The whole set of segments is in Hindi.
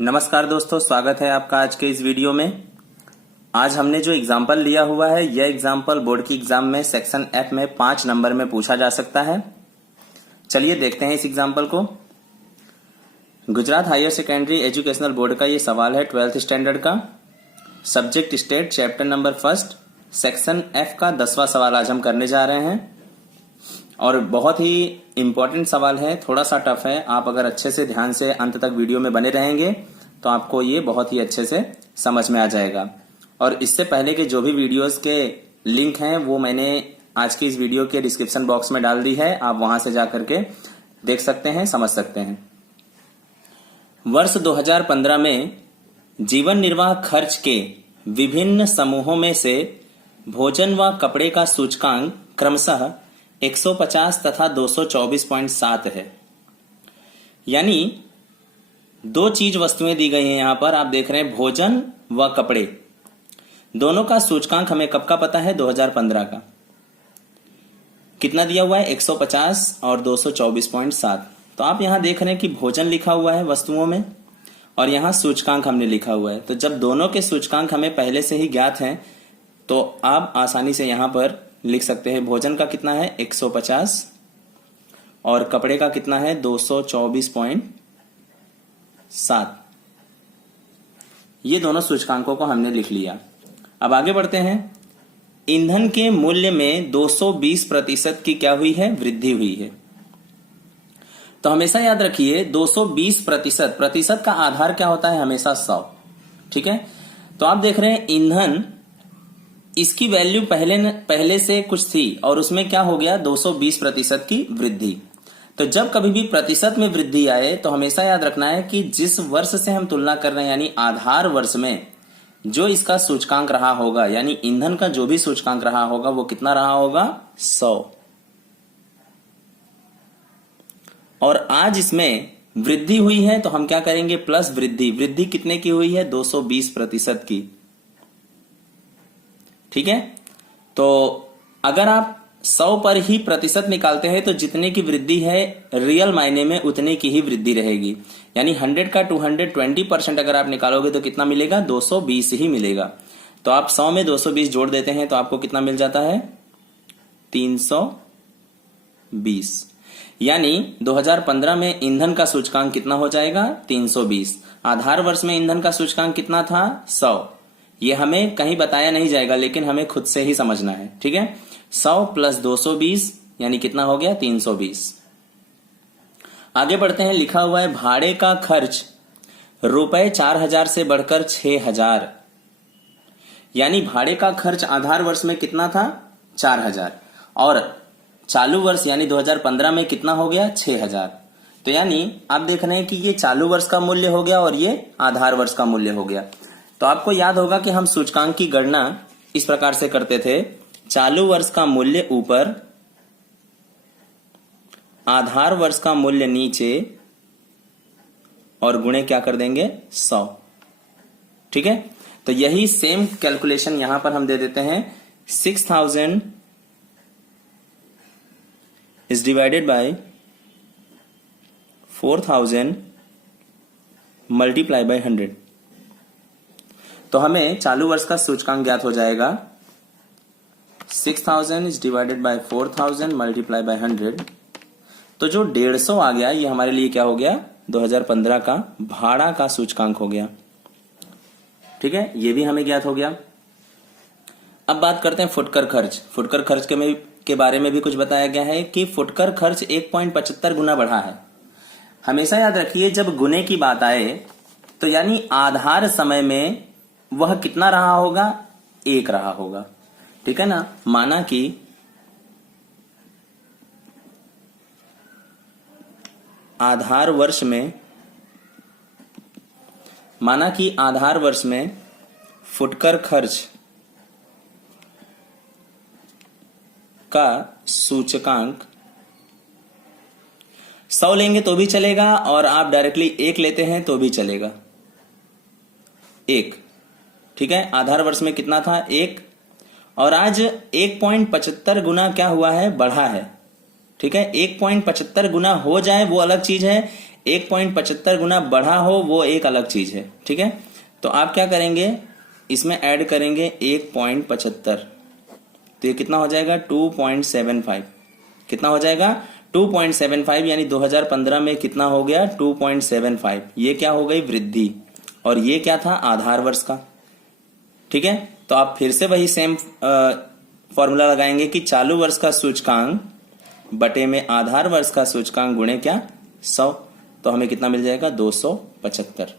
नमस्कार दोस्तों, स्वागत है आपका आज के इस वीडियो में। आज हमने जो एग्जाम्पल लिया हुआ है यह एग्जाम्पल बोर्ड की एग्जाम में सेक्शन एफ में 5 नंबर में पूछा जा सकता है। चलिए देखते हैं इस एग्जाम्पल को। Gujarat higher secondary educational board का ये सवाल है 12th स्टैंडर्ड का। Subject state chapter number 1 section F का 10वां सवाल आज हम करने जा रहे हैं और बहुत ही इंपॉर्टेंट सवाल है, थोड़ा सा टफ है। आप अगर अच्छे से ध्यान से अंत तक वीडियो में बने रहेंगे तो आपको ये बहुत ही अच्छे से समझ में आ जाएगा। और इससे पहले के जो भी वीडियोस के लिंक हैं वो मैंने आज की इस वीडियो के डिस्क्रिप्शन बॉक्स में डाल दी है, आप वहां से जाकर के देख सकते हैं, समझ सकते हैं। वर्ष 2015 में जीवन निर्वाह खर्च के विभिन्न समूहों में से भोजन व कपड़े का सूचकांक क्रमशः 150 तथा 224.7 है। यानी दो चीज वस्तुएं दी गई हैं यहां पर, आप देख रहे हैं भोजन व कपड़े, दोनों का सूचकांक हमें कब का पता है, 2015 का। कितना दिया हुआ है, 150 और 224.7। तो आप यहां देख रहे हैं कि भोजन लिखा हुआ है वस्तुओं में और यहां सूचकांक हमने लिखा हुआ है। तो जब दोनों के सूचकांक हमें पहले से ही ज्ञात हैं तो आप आसानी से यहां पर लिख सकते हैं। भोजन का कितना है, 150 और कपड़े का कितना है, 224.7। ये दोनों सूचकांकों को हमने लिख लिया। अब आगे बढ़ते हैं। ईंधन के मूल्य में 220% की क्या हुई है, वृद्धि हुई है। तो हमेशा याद रखिए 220%, प्रतिशत का आधार क्या होता है, हमेशा 100। ठीक है, तो आप देख रहे हैं ईंधन, इसकी वैल्यू पहले से कुछ थी और उसमें क्या हो गया, 220% की वृद्धि। तो जब कभी भी प्रतिशत में वृद्धि आए तो हमेशा याद रखना है कि जिस वर्ष से हम तुलना कर रहे हैं यानी आधार वर्ष में जो इसका सूचकांक रहा होगा, यानी ईंधन का जो भी सूचकांक रहा होगा वो कितना रहा होगा, 100। और आज इसमें वृद्धि हुई है तो हम क्या करेंगे, प्लस वृद्धि। वृद्धि कितने की हुई है, 220% की। ठीक है, तो अगर आप 100 पर ही प्रतिशत निकालते हैं तो जितने की वृद्धि है रियल मायने में उतने की ही वृद्धि रहेगी। यानी 100 का 220% अगर आप निकालोगे तो कितना मिलेगा, 220 ही मिलेगा। तो आप 100 में 220 जोड़ देते हैं तो आपको कितना मिल जाता है, 320। यानी 2015 में ईंधन का सूचकांक कितना हो जाएगा, 320। आधार वर्ष में ईंधन का सूचकांक कितना था, 100। ये हमें कहीं बताया नहीं जाएगा लेकिन हमें खुद से ही समझना है। ठीक है, 100 प्लस 220 यानी कितना हो गया, 320। आगे बढ़ते हैं। लिखा हुआ है भाड़े का खर्च रुपए 4000 से बढ़कर 6000। यानी भाड़े का खर्च आधार वर्ष में कितना था, 4000 और चालू वर्ष यानी 2015 में कितना हो गया, 6000। तो यानी आप देख रहे हैं कि ये चालू वर्ष का मूल्य हो गया और ये आधार वर्ष का मूल्य हो गया। तो आपको याद होगा कि हम सूचकांक की गणना इस प्रकार से करते थे, चालू वर्ष का मूल्य ऊपर, आधार वर्ष का मूल्य नीचे और गुणे क्या कर देंगे, 100। ठीक है, तो यही सेम कैलकुलेशन यहां पर हम दे देते हैं। 6000 is divided by 4000 multiply by 100। तो हमें चालू वर्ष का सूचकांक ज्ञात हो जाएगा, 6000 is divided by 4000 multiply by 100। तो जो 150 आ गया ये हमारे लिए क्या हो गया, 2015 का भाड़ा का सूचकांक हो गया। ठीक है, ये भी हमें ज्ञात हो गया। अब बात करते हैं फुटकर खर्च। फुटकर खर्च के बारे में भी कुछ बताया गया है कि फुटकर खर्च 1.75 गुना बढ़ा है। हमेशा याद रखिए जब गुने की बात आए तो यानी आधार समय में वह कितना रहा होगा, 1 रहा होगा। ठीक है ना, माना कि आधार वर्ष में फुटकर खर्च का सूचकांक 100 लेंगे तो भी चलेगा और आप डायरेक्टली 1 लेते हैं तो भी चलेगा, 1। ठीक है, आधार वर्ष में कितना था, 1, और आज 1.75 गुना क्या हुआ है, बढ़ा है। ठीक है, 1.75 गुना हो जाए वो अलग चीज है, 1.75 गुना बढ़ा हो वो एक अलग चीज है, ठीक है। तो आप क्या करेंगे, इसमें ऐड करेंगे 1.75, तो ये कितना हो जाएगा 2.75। कितना हो जाएगा 2.75, यानी 2015 में कितना हो गया 2.75। ये क्या हो गई वृद्धि, और ये क्या था आधार वर्ष का, ठीक है। तो आप फिर से वही सेम फॉर्मूला लगाएंगे कि चालू वर्ष का सूचकांक बटे में आधार वर्ष का सूचकांक गुणे क्या 100, तो हमें कितना मिल जाएगा 275।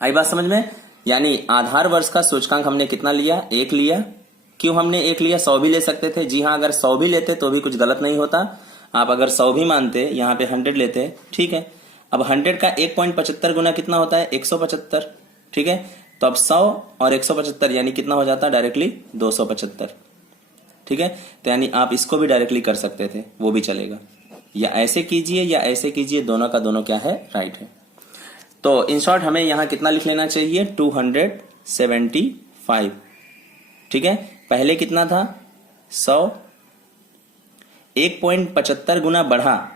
आई बात समझ में। यानी आधार वर्ष का सूचकांक हमने कितना लिया, 1 लिया। क्यों हमने 1 लिया, 100 भी ले सकते थे। जी हाँ, अगर 100 भी लेते तो भी कुछ गलत नहीं होता। आप अगर 100 भी मानते, यहाँ पे 100 लेते, ठीक है। अब 100 का 1.75 गुना कितना होता है 175, ठीक है। तो अब 100 और 175 यानी कितना हो जाता है डायरेक्टली 275, ठीक है। तो यानी आप इसको भी डायरेक्टली कर सकते थे, वो भी चलेगा, या ऐसे कीजिए या ऐसे कीजिए, दोनों का दोनों क्या है राइट है। तो इन शॉर्ट हमें यहां कितना लिख लेना चाहिए 275, ठीक है। पहले कितना था 100, 1.75 गुना बढ़ा,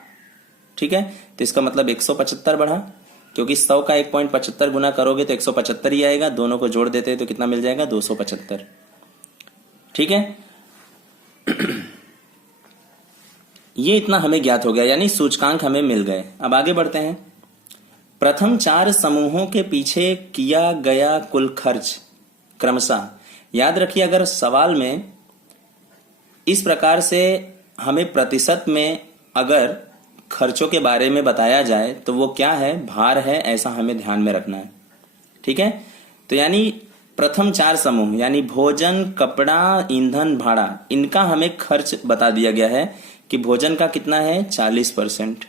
ठीक है। तो इसका मतलब 175 बढ़ा, क्योंकि 100 का 1.75 गुना करोगे तो 175 ही आएगा। दोनों को जोड़ देते तो कितना मिल जाएगा 275, ठीक है। ये इतना हमें ज्ञात हो गया, यानी सूचकांक हमें मिल गए। अब आगे बढ़ते हैं। प्रथम 4 समूहों के पीछे किया गया कुल खर्च क्रमशः। याद रखिए, अगर सवाल में इस प्रकार से हमें प्रतिशत में अगर खर्चों के बारे में बताया जाए तो वो क्या है, भार है, ऐसा हमें ध्यान में रखना है, ठीक है। तो यानी प्रथम 4 समूह यानी भोजन, कपड़ा, ईंधन, भाड़ा, इनका हमें खर्च बता दिया गया है कि भोजन का कितना है 40%,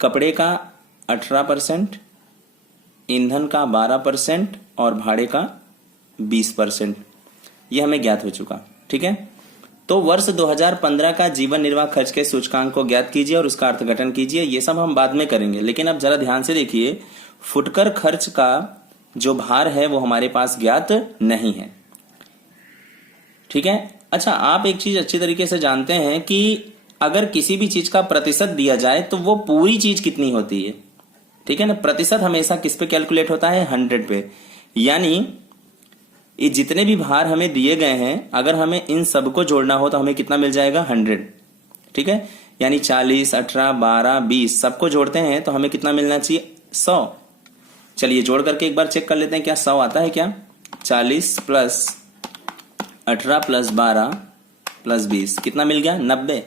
कपड़े का 18%, ईंधन का 12% और भाड़े का 20%। यह हमें ज्ञात हो चुका, ठीक है। तो वर्ष 2015 का जीवन निर्वाह खर्च के सूचकांक को ज्ञात कीजिए और उसका अर्थघटन कीजिए। ये सब हम बाद में करेंगे, लेकिन अब जरा ध्यान से देखिए, फुटकर खर्च का जो भार है वो हमारे पास ज्ञात नहीं है, ठीक है। अच्छा, आप एक चीज अच्छी तरीके से जानते हैं कि अगर किसी भी चीज का प्रतिशत दिया जाए तो वो पूरी चीज कितनी होती है, ठीक है ना। प्रतिशत हमेशा किस पे कैलकुलेट होता है 100 पे। यानी ये जितने भी भार हमें दिए गए हैं, अगर हमें इन सबको जोड़ना हो तो हमें कितना मिल जाएगा 100, ठीक है। यानी 40, 18, 12, 20 सबको जोड़ते हैं तो हमें कितना मिलना चाहिए 100। चलिए जोड़ करके एक बार चेक कर लेते हैं क्या 100 आता है क्या। 40 प्लस 18 प्लस 12 प्लस 20 कितना मिल गया 90।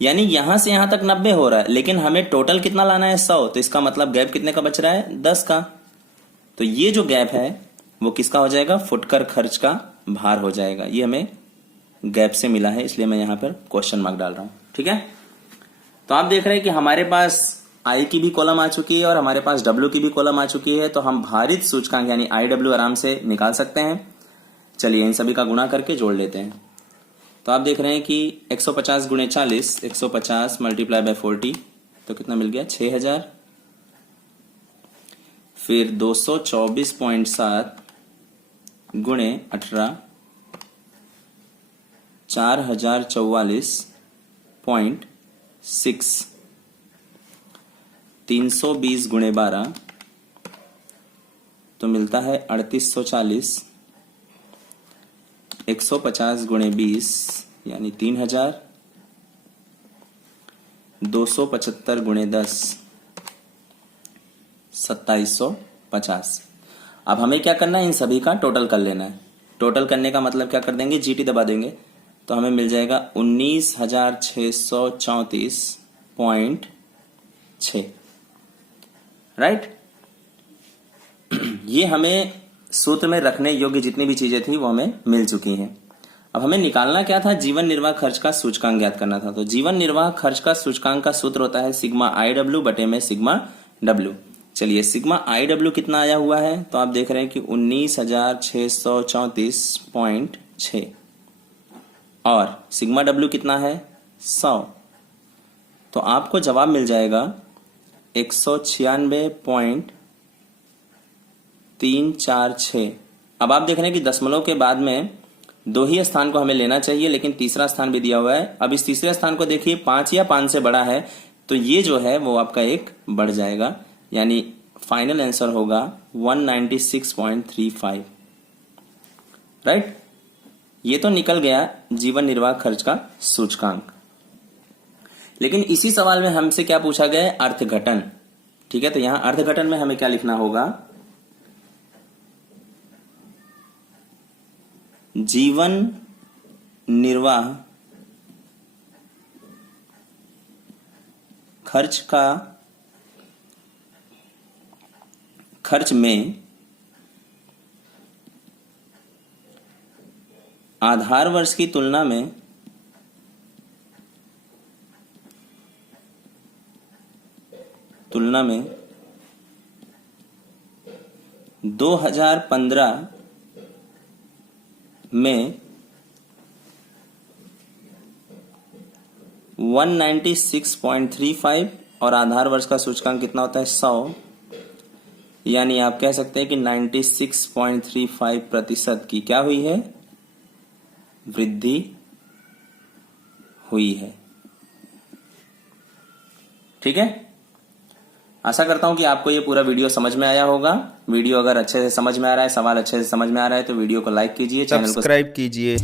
यानी यहां से यहां तक 90 हो रहा है, लेकिन हमें टोटल कितना लाना है 100। तो इसका मतलब गैप कितने का बच रहा है 10 का। तो ये जो गैप है वो किसका हो जाएगा, फुटकर खर्च का भार हो जाएगा। ये हमें गैप से मिला है, इसलिए मैं यहां पर क्वेश्चन मार्क डाल रहा हूं, ठीक है। तो आप देख रहे हैं कि हमारे पास आई की भी कॉलम आ चुकी है और हमारे पास डब्ल्यू की भी कॉलम आ चुकी है। तो हम भारित सूचकांक यानी IW आराम से निकाल सकते हैं। चलिए इन सभी का गुणा करके जोड़ लेते हैं। तो आप देख रहे हैं कि 150 गुणे 40, 150 मल्टीप्लाई बाय 40, तो कितना मिल गया 6000। फिर 224.7 गुणे 18, 4044.6, 320 गुणे 12 तो मिलता है 3840, 150 गुणे 20 यानी 3000, 275 गुणे 10 2750। अब हमें क्या करना है, इन सभी का टोटल कर लेना है। टोटल करने का मतलब क्या कर देंगे, GT दबा देंगे, तो हमें मिल जाएगा 19,634.6, राइट। ये हमें सूत्र में रखने योग्य जितनी भी चीजें थी वो हमें मिल चुकी हैं। अब हमें निकालना क्या था, जीवन निर्वाह खर्च का सूचकांक ज्ञात करना था। तो जीवन निर्वाह खर्च का सूचकांक का सूत्र होता है सिग्मा IW बटे में सिग्मा W। चलिए सिग्मा IW कितना आया हुआ है, तो आप देख रहे हैं कि 19,634.6 और सिग्मा W कितना है 100। तो आपको जवाब मिल जाएगा 196.346। अब आप देख रहे हैं कि दशमलव के बाद में दो ही स्थान को हमें लेना चाहिए, लेकिन तीसरा स्थान भी दिया हुआ है। अब इस तीसरे स्थान को देखिए, 5 या 5 से बड़ा है, तो ये जो है वो आपका एक बढ़ जाएगा, यानी फाइनल आंसर होगा 196.35। राइट, ये तो निकल गया जीवन निर्वाह खर्च का सूचकांक। लेकिन इसी सवाल में हमसे क्या पूछा गया है? अर्थघटन। ठीक है, तो यहां अर्थघटन में हमें क्या लिखना होगा? जीवन निर्वाह खर्च में आधार वर्ष की तुलना में तुलना में 2015 में 196.35 और आधार वर्ष का सूचकांक कितना होता है? 100, यानी आप कह सकते हैं कि 96.35% की क्या हुई है? वृद्धि हुई है। ठीक है, आशा करता हूं कि आपको ये पूरा वीडियो समझ में आया होगा। वीडियो अगर अच्छे से समझ में आ रहा है, सवाल अच्छे से समझ में आ रहा है, तो वीडियो को लाइक कीजिए, चैनल को सब्सक्राइब कीजिए।